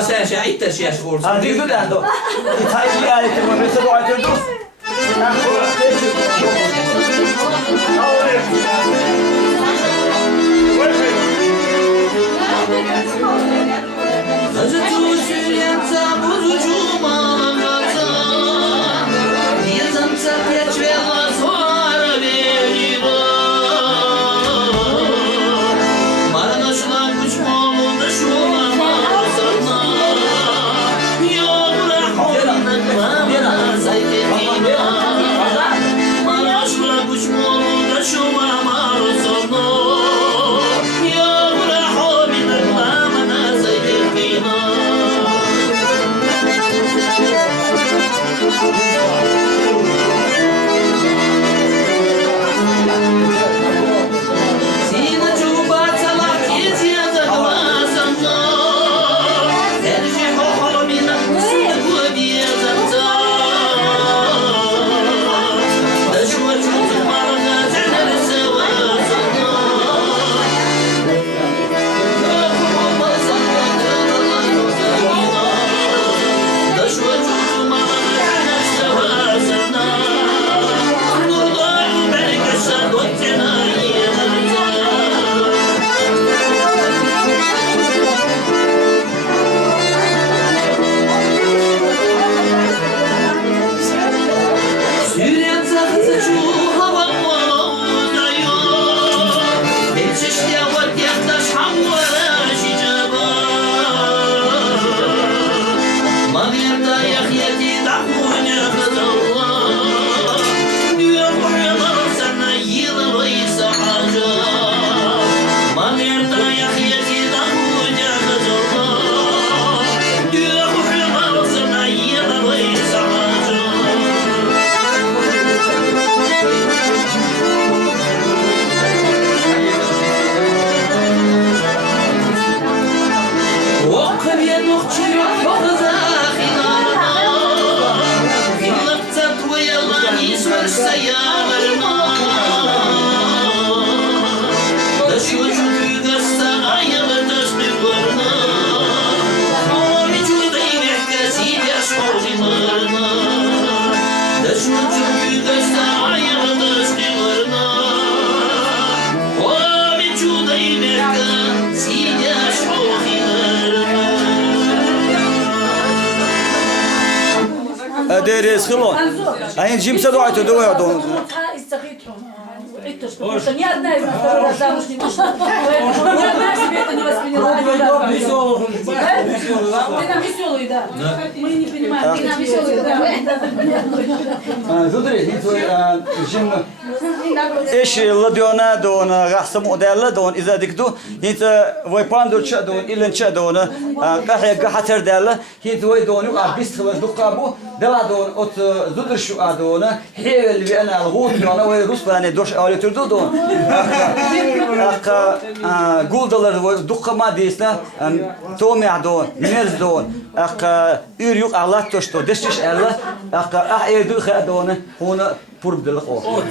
Sen şahit de şey olsun. Hadi dur da. İtalya ayeti mi? Mesela bu ayeti dur. Acıtı süren tabucuma kazan. Yazan sapyaç ve lazvar veriyor. Maranaşılan kuş molunda şulama sana. Yok rahmanın mamına saygına. Maranaşılan kuş molunda şulama sana. Yok rahmanın mamına saygına. Sina juba talak yeziya zaklasana. Tercih hohomina sıdıklı bir zamza. Daşma çocuk marana zener sevasana. Daşma çocuk marana zener sevasana. Nurlar belki sardotina yanarca. Süren zakısı şu hava uzayo. Belçişte var yaktaş havvara şicaba. Mağirda yahyeti dahmunya kızalla. Düğün koyular sana yılı vaysa haca. Mağirda yahyeti dahmunya kızalla. Düğün koyular sana yılı vaysa haca. وقف يا نختي وحفظها خلالنا في اللقطة ويلا يسوى السيارنا دشو جوكي قصة غايب تشبيرنا حوامي جودي محكاسي يشعر مرنا دشو جوكي قصة غايب تشبيرنا حوامي جودي محكاسي يشعر Deriz khilo. Ayin jimsa do ayeti do ya do. Я одна из нас второй раз замуж не вышла. Я одна себе это не восприняла. Ты нам веселый, да. Мы не понимаем. Ты нам веселый, да. Zudri hit jim ايش اللي دونا دونا غحسم ودالا دون اذا دكتو هيت وي باندو تشا دون الا تشا دون قحي قحتر دالا هيت وي دون بيست خبر دقابو دلا دون اوت زدر شو ادونا حيل اللي انا الغوت انا وي روس باني دوش اولي تردو دون اقا قول دولار دقه ما ديسنا تومي دون ميرز دون اقا يوريق الله تشتو دشش الله اقا احي دو خدون هنا بور بدلق او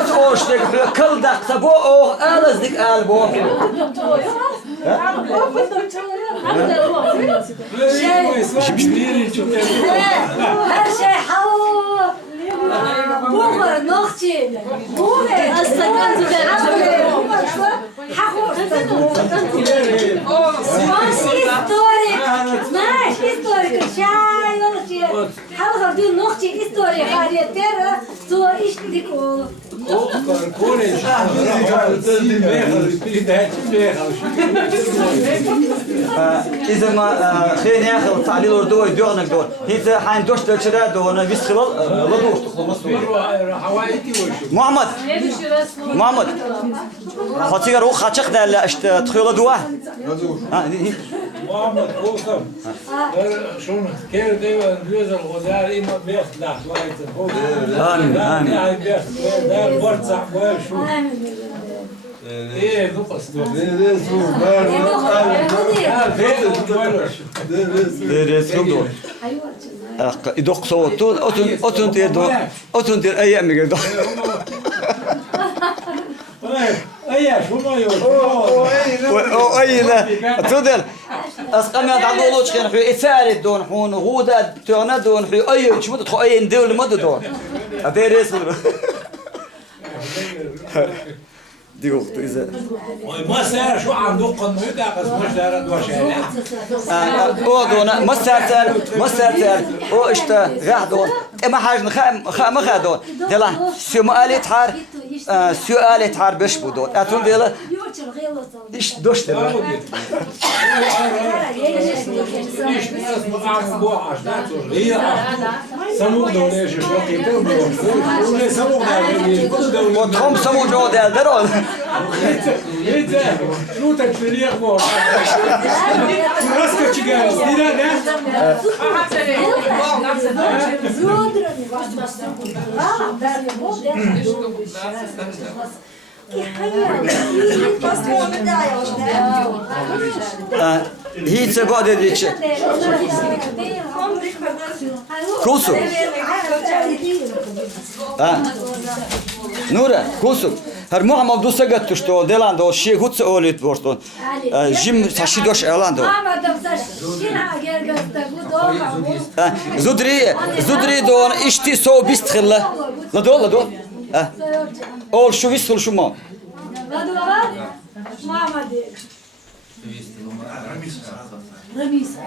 أس أوشتك كل دقة بو أو ألزدك ألبو. Her şey hava. Buğur, nohçi. Buğur. Aslında Знаешь, историк, чай, حاول دي نختي история خاريتها تو ايش بدك إذا ما خليني آخر تعليل الدواء يدورنك دور هيت حين دوش تشرا دورنا بيس خلال لا دوش تخلص مصر محمد محمد خاطر روح خاتشق ده لا اشت تخيل دواء محمد قوسم شون كير ديما نجوز الغزال إما بيخ لا شوية آمين آمين دار برتع وشو إيه نقص درس دور يدق صوت أتون تير دور أتون تير أيام يقدر أي ايه شو ما يقول وأينا تودل أسقم يا دعوة لوش كان في إثارة دون حون غودة تانا دون في أي شو بدك أي ندول ما دون أدرس دي وقت إذا ما صار شو عنده قنوة بس مش دار دوا شارع أو دونا ما ساتر أو إشتا غاه دون إما حاجة ما خادون دلا سؤال تحار سؤال تحار بش بدون أتون دلا إيش دوش دلا ليش ناس ما عم بوعش هي سمو دولة شو كده ولا سمو دولة وتهم سمو جو دل درون انت شو تكفيني اخبار راسك تشجع دينا ده هي تقعد ديش كوسو نورا كوسو هر مو هم دو سجت تشتو دلان دو شيء قد سؤالت بورتون جيم تشيدوش إعلان دو زودري دون إشتي سو بيستخلة لدول أول شو بيستخل شو ما Рамис.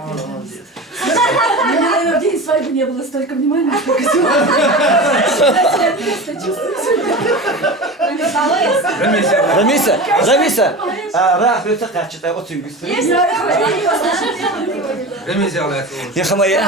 На день свадьбы не было столько внимания, сколько сегодня. رميسة راح يتقع شتى أطيب يا خمية